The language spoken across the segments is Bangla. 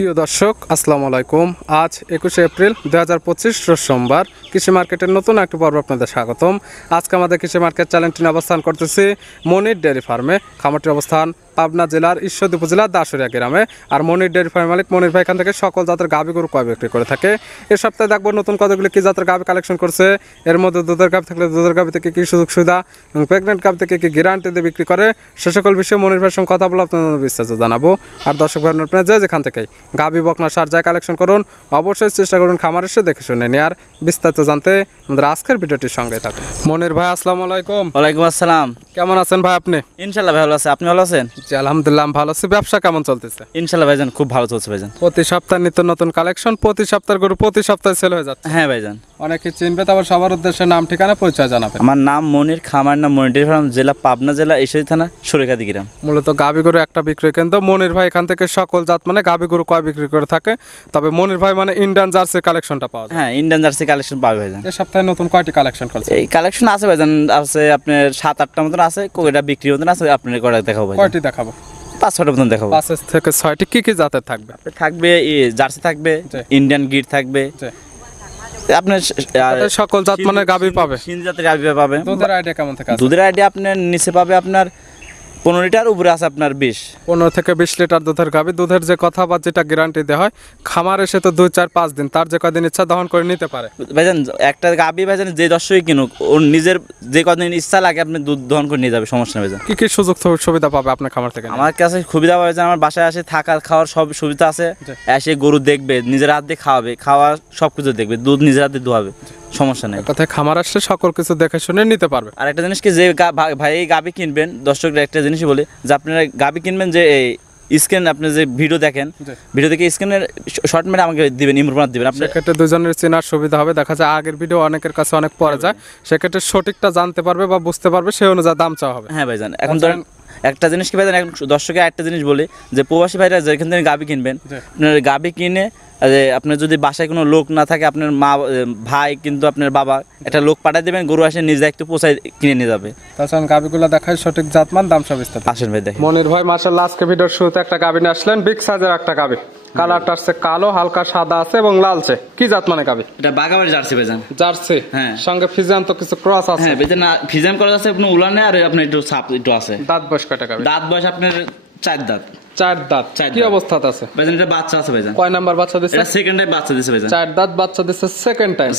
প্রিয় দর্শক আসসালামু আলাইকুম। আজ 21 এপ্রিল 2025 রোজ সোমবার। কৃষি মার্কেটের নতুন একটি পর্ব আপনাদের স্বাগতম। আজকে আমাদের কৃষি মার্কেট চ্যানেলটি অবস্থান করতেছি মনির ডেয়ারি ফার্মে। খামারটির অবস্থান পাবনা জেলার ঈশ্বরদী উপজেলার দাসুরিয়া গ্রামে। আর মনির ডেয়ারি ফার্মের মালিক মনির ভাই এখান থেকে সকল জাতের গাভী গরু ক্রয় বিক্রি করে থাকে। এ সপ্তাহে দেখবো নতুন কতগুলি কি জাতের গাভী কালেকশন করছে, এর মধ্যে দুধের গাভী থাকলে দুধের গাভী থেকে কী সুযোগ সুবিধা এবং প্রেগনেন্ট গাভী থেকে কী গ্যারান্টি দিয়ে বিক্রি করে, সে সকল বিষয়ে মনির ভাইয়ের সঙ্গে কথা বলে আপনাদের বিস্তারিত জানাবো। আর দর্শক ভাই আপনারা যেখান থেকে গাভী বকনা সার যায় কালেকশন করুন, অবশ্যই চেষ্টা করুন খামার এসে দেখে শুনে নেওয়ার। বিস্তারিত জানতে আমাদের আজকের ভিডিওটির সঙ্গে থাকুন। মনির ভাই আসসালামু আলাইকুম। ওয়ালাইকুম আসসালাম। কেমন আছেন ভাই আপনি? ইনশাআল্লাহ ভালো আছে, আপনি ভালো আছেন? জি আলহামদুলিল্লাহ ভালো আছি। ব্যবসা কেমন চলতেছে? ইনশাআল্লাহ ভাইজান খুব ভালো চলছে ভাইজান। প্রতি সপ্তাহে নিত্য নতুন কালেকশন, প্রতি সপ্তাহের গরু প্রতি সপ্তাহে সেল হয়ে যাচ্ছে। হ্যাঁ ভাইজান। অনেকে চিনবে, তারপর সবার উদ্দেশ্যে নাম ঠিকানা পরিচয় জানাবেন। আমার নাম মনির, খামার নাম মনির ডেয়ারি ফার্ম, জেলা পাবনা, জেলা ঈশ্বরদী থানা, সরিকাদি গ্রাম। মূলত গাভী গরু একটা বিক্রয় কেন্দ্র। মনির ভাই এখান থেকে সকল জাত মানে গাভী গরু কয় বিক্রি করে থাকে। তবে মনির ভাই মানে ইন্ডিয়ান জার্সি কালেকশনটা পাওয়া যায়। হ্যাঁ, ইন্ডিয়ান জার্সি কালেকশন পাবে ভাইজান। এই সপ্তাহে নতুন কয়টি কালেকশন করছে? এই কালেকশন আছে ভাইজান, আছে আপনার 7-8টা মতন আছে, কোটা বিক্রির মতন আছে। আপনার কয়টা দেখাবো ভাই? কয়টি দেখাবো? 5-6টা মতন দেখাবো। 5 থেকে 6টি। কি কি জাতের থাকবে? থাকবে জার্সি থাকবে, ইন্ডিয়ান গির থাকবে, আপনার সকল জাত মানে গাভী পাবে। সিন জাতের গাভী পাবে। দুধের আইডিয়া কেমন থাকে? দুধের আইডিয়া আপনার নিচে পাবে আপনার 15 লিটার, উপরে আছে আপনার 15 থেকে 20 লিটার দুধের গাভী। দুধের যে কথা বা যেটা গ্যারান্টি দেওয়া হয়, খামার এসে তো 2-4-5 দিন, তার যে কদিন ইচ্ছা দহন করে নিতে পারে ভাইজান। একটা গাভী ভাইজান যে দর্শকই কিনুক, ওর নিজের যে কদিন ইচ্ছা লাগে আপনি দুধ দহন করে নিয়ে যাবে, সমস্যা নেই ভাইজান। কি কি সুযোগ সুবিধা পাবে আপনার খামার থেকে? আমার কাছে সুবিধা ভাইজান, আমার বাসায় আসে থাকা খাওয়ার সব সুবিধা আছে। এসে গরু দেখবে, নিজের হাত দিয়ে খাওয়াবে, খাওয়া সব কিছু দেখবে, দুধ নিজের হাত দিয়ে দোয়াবে, সমস্যা নেই। কথায় খামার আসলে সকল কিছু দেখে শুনে নিতে পারবে। আর একটা জিনিস কি, যে ভাই গাভী কিনবেন, দর্শকরা একটা জিনিসই বলে যে আপনারা গাভী কিনবেন, যে এই স্ক্রিন আপনি যে ভিডিও দেখেন, ভিডিও দেখে স্ক্রিনের শর্ট মেরে আমাকে দিবেন, ইমপ্রুভ দিবেন। আপনার সেক্ষেত্রে দুজনের চেনার সুবিধা হবে। দেখা যায় আগের ভিডিও অনেকের কাছে অনেক পরে যায়, সেক্ষেত্রে সঠিকটা জানতে পারবে বা বুঝতে পারবে, সেই অনুযায়ী দাম চাওয়া হবে। হ্যাঁ ভাইজান। এখন ধরেন একটা জিনিস কি ভাইজান, দর্শকের একটা জিনিস বলি যে প্রবাসী ভাইরা যেখান থেকে গাভী কিনবেন, আপনার গাভী কিনে আপনার যদি বাসায় কোনো লোক না থাকে, আপনার মা ভাই কিন্তু আপনার বাবা একটা লোক পাঠিয়ে দেবেন, গরু আসে নিজে একটু পোষায় কিনে নিয়ে যাবে। তাছাড়া গাভীগুলো দেখায় সঠিক জাতমান, দাম সব বিস্তারিত। আসেন ভাই দেখেন। মনির ভাই মাশাআল্লাহ আজকে ভিডিওর শুরুতে একটা গাভী নিয়ে আসলেন, বিগ সাইজের একটা গাভী। কালারটা আছে কালো, হালকা সাদা আছে এবং লালচে। কি জাত মানে গাভী? এটা বাগাবাড়ি জার্সি ভাইজান। জার্সি, হ্যাঁ। সঙ্গে ফিজিয়ান তো কিছু ক্রস আছে। হ্যাঁ ভাইজান, ফিজিয়ান করা আছে, আপনার উলানে আর আপনার একটু ছাপ একটু আছে। দাঁত বয়স কয়টা গাভী? দাঁত বয়স আপনার 4 দাঁত। 4 দাঁত। কি অবস্থাতে আছে ভাইজান? এটা বাচ্চা আছে ভাইজান। কয় নাম্বার বাচ্চা দিছে? এটা সেকেন্ড টাইম বাচ্চা দিছে ভাইজান। 4 দাঁত বাচ্চা দিছে সেকেন্ড টাইম।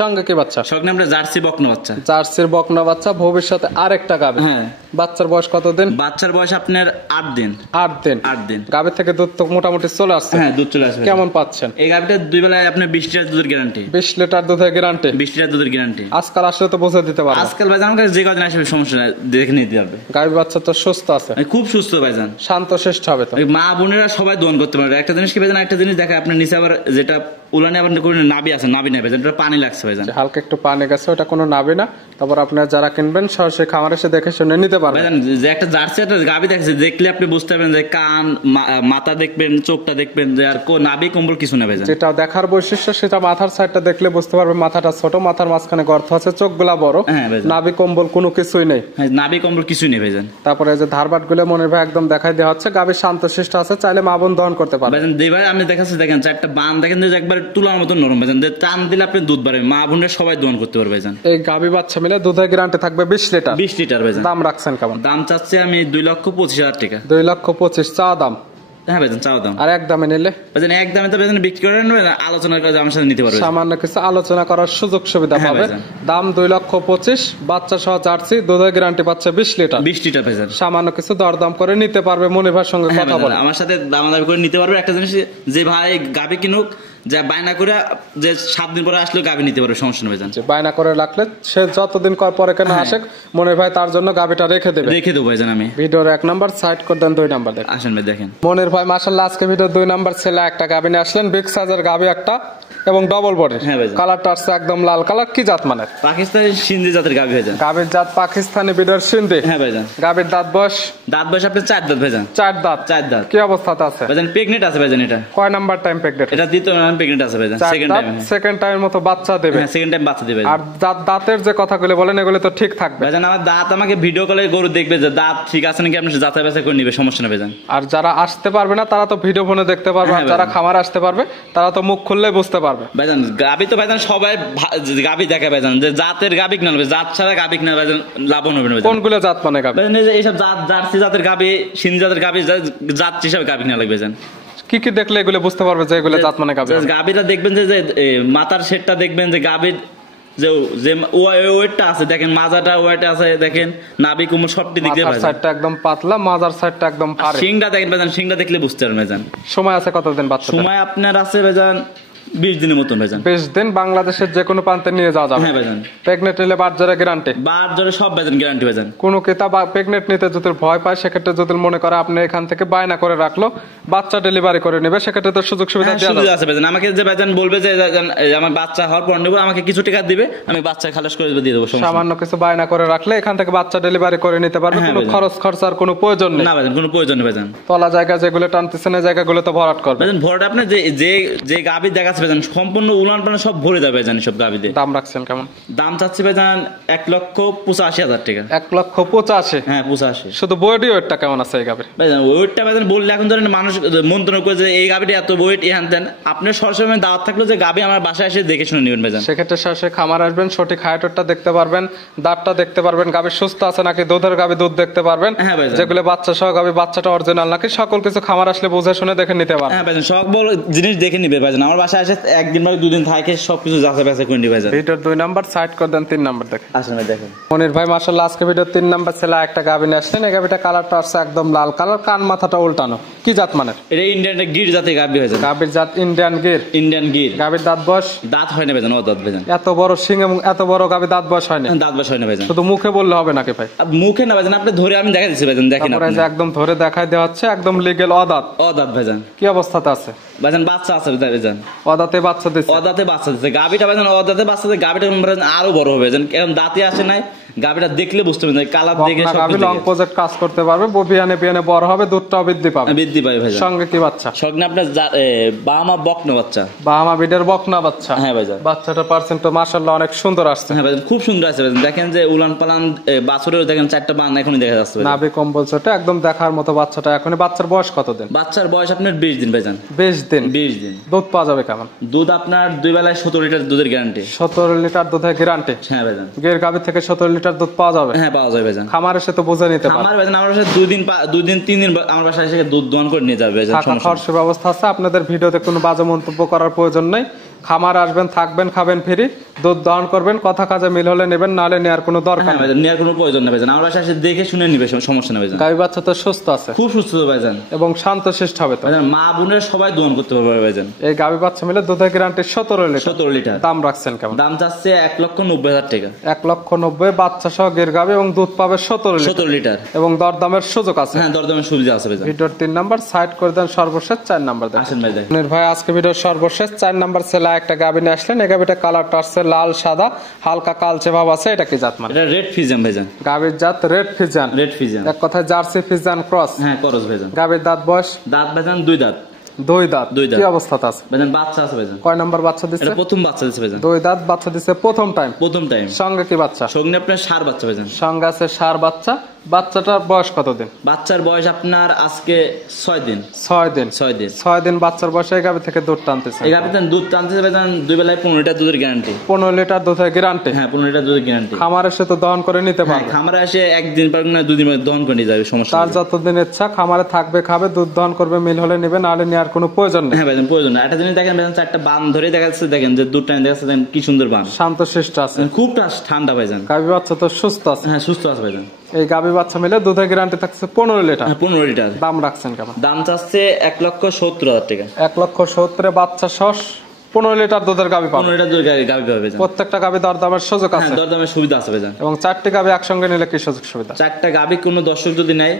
সঙ্গে কি বাচ্চা? সঙ্গে আমরা জার্সি বকনা বাচ্চা। জার্সির বকনা বাচ্চা, ভবিষ্যতে আরেকটা গাভী। হ্যাঁ। বাচ্চার বয়স কতদিন? বাচ্চার বয়স আপনার 8 দিন। 8 দিন। 8 দিন। গাভী থেকে দুধ তো মোটামুটি চলে আসছে। হ্যাঁ, দুধ চলে আসবে। কেমন পাচ্ছেন? এই গাভীটা 2 বেলায় আপনার 20 লিটার দুধের গ্যারান্টি। 20 লিটার দুধের গ্যারান্টি। 20 লিটার দুধের গ্যারান্টি। আজকাল আসলে তো বুঝে দিতে পারবে। আজকাল ভাইজান আমাকে যে কদিন আসবে সমস্যা নাই, দেখে নিতে পারবে। গাভী বাচ্চা তো সুস্থ আছে, খুব সুস্থ ভাইজান, শান্ত শিষ্ট হবে তো। মা বোনেরা সবাই দহন করতে পারবে। একটা জিনিস কি ভাইজান, একটা জিনিস দেখে আপনার নিচে আবার যেটা উলানে আবার কোনো নাভি আছে, নাভি নাই ভাইজান, এটা পানি লাগছে ভাইজান, হালকা একটু পানি গেছে, ওটা কোনো নাভি না। তারপর আপনারা যারা কিনবেন সরাসরি খামার এসে দেখে শুনে নিতে পারবেন ভাইজান। যে একটা জার্সি একটা গাভী দেখছে, দেখলে আপনি বুঝতে পারবেন যে কান মাথা দেখবেন, চোখটা দেখবেন, যে আর নাভি কম্বল কিছু না ভাইজান। যেটা দেখার বৈশিষ্ট্য সেটা মাথার সাইডটা দেখলে বুঝতে পারবে, মাথাটা ছোট, মাথার মাঝখানে গর্ত আছে, চোখগুলা বড়। হ্যাঁ ভাইজান। নাভি কম্বল কোনো কিছুই নেই। হ্যাঁ, নাভি কম্বল কিছুই নেই ভাইজান। তারপরে যে ধারবাট গুলো মনের ভাই একদম দেখাই দেওয়া হচ্ছে। গাভী শান্ত শিষ্ট আছে, চাইলে মা বোন দহন করতে পারবে ভাইজান। ভাই আমি দেখাচ্ছি, দেখেন 4টা বান দেখেন, যে একবার তুলার মতো নরম ভাইজান, যে টান দিলে আপনি দুধ বাড়বে, মা বোনরা সবাই দহন করতে পারবে ভাইজান। এই গাভী বাচ্চা মিলে দুধের গ্যারান্টি থাকবে 20 লিটার। 20 লিটার ভাইজান। দাম রাখছেন কেমন? দাম চাচ্ছি আমি 2,25,000 টাকা। 2,25,000 চা দাম? হ্যাঁ ভাইজান, চাও দাম। আর এক দামে নিলে? ভাইজান এক দামে তো ভাইজান বিক্রি করে নেবেন, আলোচনা করে আমার সাথে নিতে পারবে, সামান্য কিছু আলোচনা করার সুযোগ সুবিধা পাবে। দাম 2,25,000, বাচ্চা সহ জার্সি, দুধের গ্যারান্টি পাচ্ছে 20 লিটার। 20 লিটার ভাইজান। সামান্য কিছু দরদাম করে নিতে পারবে, মনির ভাইয়ের সঙ্গে কথা বলে আমার সাথে দামাদামি করে নিতে পারবে। একটা জিনিস, যে ভাই গাভী কিনুক, যা বায়না করে যে 7 দিন পরে আসলে গাভী নিতে পারবে, সমস্যা নেই ভাইজান। বায়না করে রাখলে সে যতদিন পরে কেন আসে, মনির ভাই তার জন্য গাভীটা রেখে দেবে। রেখে দেবো ভাইজান আমি। ভিডিওর 1 নাম্বার সাইড করে দেন, 2 নাম্বার দেখেন। আসেন ভাই দেখেন। মনির ভাই মাশাআল্লাহ আজকে ভিডিও 2 নাম্বার ছেলে একটা গাভী নিয়ে আসলেন, বিগ সাইজের গাভী একটা এবং ডবল বডির। হ্যাঁ ভাইজান। কালারটা আসছে একদম লাল কালার। কি জাত মানে? পাকিস্তানি সিন্ধি জাতের গাভী ভাইজান। গাভীর জাত পাকিস্তানি বিডার সিন্ধি। হ্যাঁ ভাইজান। গাভীর দাঁত বয়স? দাঁত বয়স আপনার 4 দাঁত ভাইজান। 4 দাঁত। 4 দাঁত। কি অবস্থাতে আছে ভাইজান? প্রেগনেন্ট আছে ভাইজান। এটা কয় নাম্বার টাইম প্রেগনেন্ট? এটা দ্বিতীয় এখন প্রেগনেন্ট আছে ভাইজান, সেকেন্ড টাইম। সেকেন্ড টাইমের মতো বাচ্চা দেবে। হ্যাঁ, সেকেন্ড টাইম বাচ্চা দেবে। আর দাঁতের যে কথাগুলো বলেন এগুলো তো ঠিক থাকবে ভাইজান। আমার দাঁত আমাকে ভিডিও কলে গরু দেখবে যে দাঁত ঠিক আছে নাকি, আপনি যাচাই বাছাই করে নিবে, সমস্যা নেই ভাইজান। আর যারা আসতে পারবে না তারা তো ভিডিও ফোনে দেখতে পারবে, আর যারা খামার আসতে পারবে তারা তো মুখ খুললে বুঝতে পারবে। ভাইজান গাবি তো ভাইজান সবাই গাবি দেখে ভাইজান, যে জাতের গাবি কিনা নেবে, জাত ছাড়া গাবি কিনা ভাইজান লাভবান হবে না ভাইজান। কোনগুলো জাত মানে গাবি? ভাইজান এই যে এইসব জাত, জার্সি জাতের গাবি, সিন্ধি জাতের গাবি, জাত হিসাবে গাবি কিনা লাগবে ভাইজান। কি কি দেখলে এগুলো বুঝতে পারবে যে এগুলো জাত মানে গাবি? গাবিটা দেখবেন যে মাথার শেডটা দেখবেন যে গাবির যে ওয়েটটা আছে দেখেন, মাজাটা ওয়েট আছে দেখেন, নাভি কোমর সবটি দেখতে পাবেন। সাইডটা একদম পাতলা, মাজার সাইডটা একদম ভারী। শিংটা দেখেন ভাইজান, শিংটা দেখলে বুঝতে পারবেন ভাইজান। সময় আছে কতদিন বাচ্চা? সময় আপনার আছে ভাইজান 20 দিনের মতন ভাইজান। 20 দিন বাংলাদেশের যে কোনো প্রান্তে নিয়ে যাওয়া যাবে। হ্যাঁ ভাইজান। প্রেগনেন্ট নিলে বাচ্চারা গ্যারান্টি? বার জ্বরে সব ভাইজান গ্যারান্টি ভাইজান। কোনো ক্রেতা বা প্রেগনেন্ট নিতে যদি ভয় পায় সেক্ষেত্রে যদি মনে করে আপনি এখান থেকে বায়না করে রাখলো, বাচ্চা ডেলিভারি করে নেবে, সেক্ষেত্রে তো সুযোগ সুবিধা দেওয়া সুবিধা আছে ভাইজান। আমাকে যে ভাইজান বলবে যে আমার বাচ্চা হওয়ার পর নেবো, আমাকে কিছু টাকা দিবে, আমি বাচ্চা খালাস করে দিয়ে দেবো। সামান্য কিছু বায়না করে রাখলে এখান থেকে বাচ্চা ডেলিভারি করে নিতে পারবে, কোনো খরচ খরচার কোনো প্রয়োজন নেই। না ভাইজান, কোনো প্রয়োজন নেই ভাইজান। তলা জায়গা যেগুলো টানতেছেন এই জায়গাগুলো তো ভরাট করবে ভাইজান। ভরাট আপনি যে গাবি দেখাচ্ছে ভাইজান সম্পূর্ণ উলান পালান সব ভরে যাবে ভাইজান সব গাবিতে। দাম রাখছেন কেমন? দাম চাচ্ছি ভাইজান 1,85,000 টাকা। 1,85,000? হ্যাঁ 85। শুধু বডি ওয়েটটা কেমন আছে এই গাবির? ভাইজান ওয়েটটা ভাইজান বললে এখন ধরেন মানুষ মন্ত্রণ করে যে এই গাবিটা এত ওয়েট এখান দেন, আপনার সরাসরি দাওয়াত থাকলো যে গাবি আমার বাসায় এসে দেখে শুনে নেবেন ভাইজান। সেক্ষেত্রে সরাসরি খামার আসবেন, সঠিক হাইটটা দেখতে পারবেন, দাঁতটা দেখতে পারবেন, গাবি সুস্থ আছে নাকি, দুধের গাবি দুধ দেখতে পারবেন। হ্যাঁ ভাইজান। যেগুলো বাচ্চা সহ গাবি বাচ্চাটা অরিজিনাল নাকি সকল কিছু খামার আসলে বুঝে শুনে দেখে নিতে পারবেন। হ্যাঁ ভাইজান, সকল জিনিস দেখে নিবে ভাইজান। আমার বাসায় এসে একদিন বা দুদিন থাকে সবকিছু যাচাই বাছাই করে নিবে ভাইজান। ভিডিওর 2 নাম্বার সাইড করে দেন, 3 নাম্বার দেখেন। আসেন ভাই দেখেন। মনির ভাই মাশাআল্লাহ আজকে ভিডিও 3 নাম্বার ছেলে একটা গাবি নিয়ে আসলেন। এই গাবিটা কালারটা আছে একদম লাল কালার, কান মাথাটা উল্টানো। কি জাত মানে? এটা ইন্ডিয়ান গির জাতের গাবি ভাইজান। গাবির জাত ইন্ডিয়ান গির? ইন্ডিয়ান গির। গাবির দাঁত বয়স? দাঁত হয় না ভাইজান, ও দাঁত ভাইজান। এত বড় সিং এবং এত বড় গাবি দাঁত বয়স হয় না? দাঁত বয়স হয় না ভাইজান। শুধু মুখে বললে হবে নাকি ভাই? মুখে না ভাইজান, আপনি ধরে আমি দেখা দিচ্ছি ভাইজান, দেখেন আপনি। যে একদম ধরে দেখাই দেওয়া হচ্ছে, একদম লিগ্যাল অদাঁত। অদাঁত ভাইজান। কি অবস্থাতে আছে ভাইজান? বাচ্চা আছে ভাইজান। অদাঁতে বাচ্চা দিচ্ছে? অদাঁতে বাচ্চা দিচ্ছে গাবিটা ভাইজান। অদাঁতে বাচ্চা দিচ্ছে গাবিটা আরো বড় হবে ভাইজান, এখন দাঁতে আসে নাই। গাবিটা দেখলে বুঝতে পারবেন, কালার দেখে সব গাবি লং প্রজেক্ট কাজ করতে পারবে, বিয়ানে বিয়ানে বড় হবে, দুধটাও বৃদ্ধি পাবে। বৃদ্ধি পাবে ভাইজান। সঙ্গে কি বাচ্চা? সঙ্গে আপনার বাহামা বকনা বাচ্চা। বাহামা বিডের বকনা বাচ্চা? হ্যাঁ ভাইজান। বাচ্চাটা পার্সেন্ট তো মাশাআল্লাহ অনেক সুন্দর আসছে। হ্যাঁ ভাইজান, খুব সুন্দর আছে ভাইজান। দেখেন যে উলান পালান বাছুরের দেখেন 4টা বান এখনই দেখা যাচ্ছে ভাইজান। নাভি কম্বল ছোট একদম দেখার মতো বাচ্চাটা। এখন বাচ্চার বয়স কত দিন? বাচ্চার বয়স আপনার 20 দিন ভাইজান। 20 দিন? 20 দিন। দুধ পাওয়া যাবে কেমন? দুধ আপনার 2 বেলায় 17 লিটার দুধের গ্যারান্টি। 17 লিটার দুধের গ্যারান্টি? হ্যাঁ ভাইজান। গের গাবি থেকে 17 লিটার দুধ পাওয়া যাবে? হ্যাঁ পাওয়া যাবে ভাইজান। খামার এসে তো বুঝে নিতে পারবে। আমার ভাইজান আমার বাসায় 2 দিন 3 দিন আমার বাসায় এসে দুধ দহন করে নিয়ে যাবে ভাইজান। থাকা খাওয়ার ব্যবস্থা আছে। আপনাদের ভিডিওতে কোনো বাজে মন্তব্য করার প্রয়োজন নেই। খামার আসবেন, থাকবেন, খাবেন ফ্রি, দুধ দহন করবেন, কথা কাজে মিল হলে নেবেন, নাহলে নেওয়ার কোনো দরকার নেই। নেওয়ার কোনো প্রয়োজন নেই ভাইজান। আমার বাসায় এসে দেখে শুনে নিবে, সমস্যা নেই ভাইজান। গাভী বাচ্চা তো সুস্থ আছে? খুব সুস্থ ভাইজান, এবং শান্তশিষ্ট হবে তো ভাইজান। মা বোনের সবাই দহন করতে পারবে ভাইজান। এই গাভী বাচ্চা মিলে দুধের গ্যারান্টি 17 লিটার? 17 লিটার। দাম রাখছেন কেমন? দাম চাচ্ছে 1,90,000 টাকা। 1,90,000 বাচ্চা সহ গের গাভী এবং দুধ পাবে 17 লিটার। এবং দরদামের সুযোগ আছে? হ্যাঁ দরদামের সুবিধা আছে ভাইজান। ভিডিওর 3 নাম্বার সাইড করে দেন, সর্বশেষ 4 নাম্বার দেখেন। আসেন ভাই দেখেন। মনির ভাই আজকে ভিডিওর সর্বশেষ 4 নাম্বার ছেলে একটা গাভী নিয়ে আসলেন। এই গাভীটা কালারটা আছে লাল সাদা, হালকা কালচে ভাব আছে। এটা কি জাত মানে? এটা রেড ফিজিয়ান ভাইজান। গাভীর জাত রেড ফিজিয়ান? Red Friesian. এক কথায় জার্সি ফিজিয়ান ক্রস? হ্যাঁ ক্রস ভাইজান। গাভীর দাঁত বয়স? দাঁত ভাইজান 2 দাঁত। 2 দাঁত? 2 দাঁত। কি অবস্থাতে আছে ভাইজান? বাচ্চা আছে ভাইজান। কয় নাম্বার বাচ্চা দিচ্ছে? এটা প্রথম বাচ্চা দিচ্ছে ভাইজান। 2 দাঁত বাচ্চা দিচ্ছে প্রথম টাইম? প্রথম টাইম। সঙ্গে কি বাচ্চা? সঙ্গে আপনার ষাঁড় বাচ্চা ভাইজান। সঙ্গে আছে ষাঁড় বাচ্চা। বাচ্চাটার বয়স কত দিন? বাচ্চার বয়স আপনার আজকে 6 দিন। 6 দিন? 6 দিন। 6 দিন বাচ্চার বয়সে এই গাভী থেকে দুধ টানতেছে? এই গাভীতে দুধ টানতেছে ভাইজান 2 বেলায় 15 লিটার দুধের গ্যারান্টি। 15 লিটার দুধের গ্যারান্টি? হ্যাঁ 15 লিটার দুধের গ্যারান্টি। খামার এসে তো দহন করে নিতে পারবে? খামারে এসে একদিন পার না 2 দিন দহন করে নিয়ে যাবে, সমস্যা তার নেই। যতদিন ইচ্ছা খামারে থাকবে, খাবে, দুধ দহন করবে, মিল হলে নেবে, নাহলে নেওয়ার কোনো প্রয়োজন নেই। হ্যাঁ ভাইজান প্রয়োজন না। একটা জিনিস দেখেন ভাইজান, 4টা বান ধরে দেখা যাচ্ছে, দেখেন যে দুধ টাইম দেখা যাচ্ছে, দেখেন কি সুন্দর বান। শান্তশিষ্ট আছে? খুব ঠান্ডা ভাইজান। গাভী বাচ্চা তো সুস্থ আছে? হ্যাঁ সুস্থ আছে ভাইজান। এই গাভী বাচ্চা মিলে দুধের গ্যারান্টি থাকছে 15 লিটার? হ্যাঁ 15 লিটার। দাম রাখছেন কেমন? দাম চাচ্ছে 1,70,000 টাকা। 1,70,000 বাচ্চা সহ 15 লিটার দুধের গাভী পাবে? 15 লিটার দুধের গাভী পাবে ভাইজান। প্রত্যেকটা গাভী দরদামের সুযোগ আছে? হ্যাঁ দরদামের সুবিধা আছে ভাইজান। এবং 4টি গাভী একসঙ্গে নিলে কি সুযোগ সুবিধা? 4টা গাভী কোনো দর্শক যদি নেয়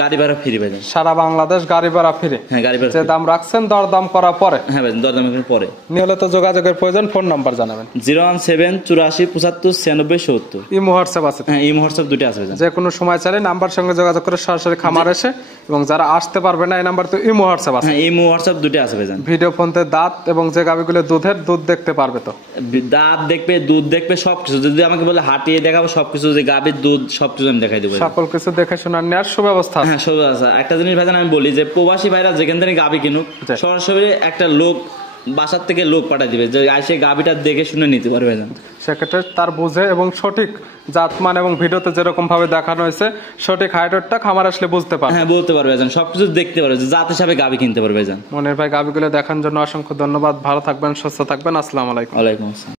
গাড়ি ভাড়া ফ্রি ভাইজান। সারা বাংলাদেশ গাড়ি ভাড়া ফ্রি। হ্যাঁ গাড়ি ভাড়া যে দাম রাখছেন দরদাম করার পরে? হ্যাঁ ভাইজান দরদাম পরে। নিহলে তো যোগাযোগের প্রয়োজন, ফোন নাম্বার জানাবেন। 017 84 75 96 70। ইমো হোয়াটসঅ্যাপ আছে? হ্যাঁ ইমো হোয়াটসঅ্যাপ দুটো আছে ভাইজান। যে কোনো সময় চাইলে নাম্বার সঙ্গে যোগাযোগ করে সরাসরি খামার এসে, এবং যারা আসতে পারবে না এই নাম্বার তো ইমো হোয়াটসঅ্যাপ আছে? হ্যাঁ ইমো হোয়াটসঅ্যাপ দুটো আছে ভাইজান। ভিডিও ফোনতে দাঁত এবং যে গাবিগুলো দুধ দেখতে পারবে তো? দাঁত দেখবে, দুধ দেখবে, সবকিছু। যদি আমাকে বলে হাঁটিয়ে দেখাবো সবকিছু, যে গাভীর দুধ সবকিছু আমি দেখাই দেবো। সকল কিছু দেখে শোনার নেওয়ার সুব্যবস্থা আছে? হ্যাঁ সুব্যবস্থা। একটা জিনিস ভাইজান আমি বলি যে প্রবাসী ভাইরা যেখান থেকে গাভী কিনুক, সরাসরি একটা লোক বাসার থেকে লোক পাঠিয়ে দিবে, যে এসে গাভীটা দেখে শুনে নিতে পারবে ভাইজান। সেক্ষেত্রে তার বুঝে এবং সঠিক জাতমান এবং ভিডিওতে যেরকম ভাবে দেখানো হয়েছে সঠিক হাইটটা খামার আসলে বুঝতে পারবে। হ্যাঁ বলতে পারবে ভাইজান, সবকিছু দেখতে পারবে, যে জাত হিসাবে গাভী কিনতে পারবে ভাইজান। মনির ভাই গাভীগুলো দেখার জন্য অসংখ্য ধন্যবাদ। ভালো থাকবেন, সুস্থ থাকবেন। আসসালামু আলাইকুম। ওয়ালাইকুম আসসালাম।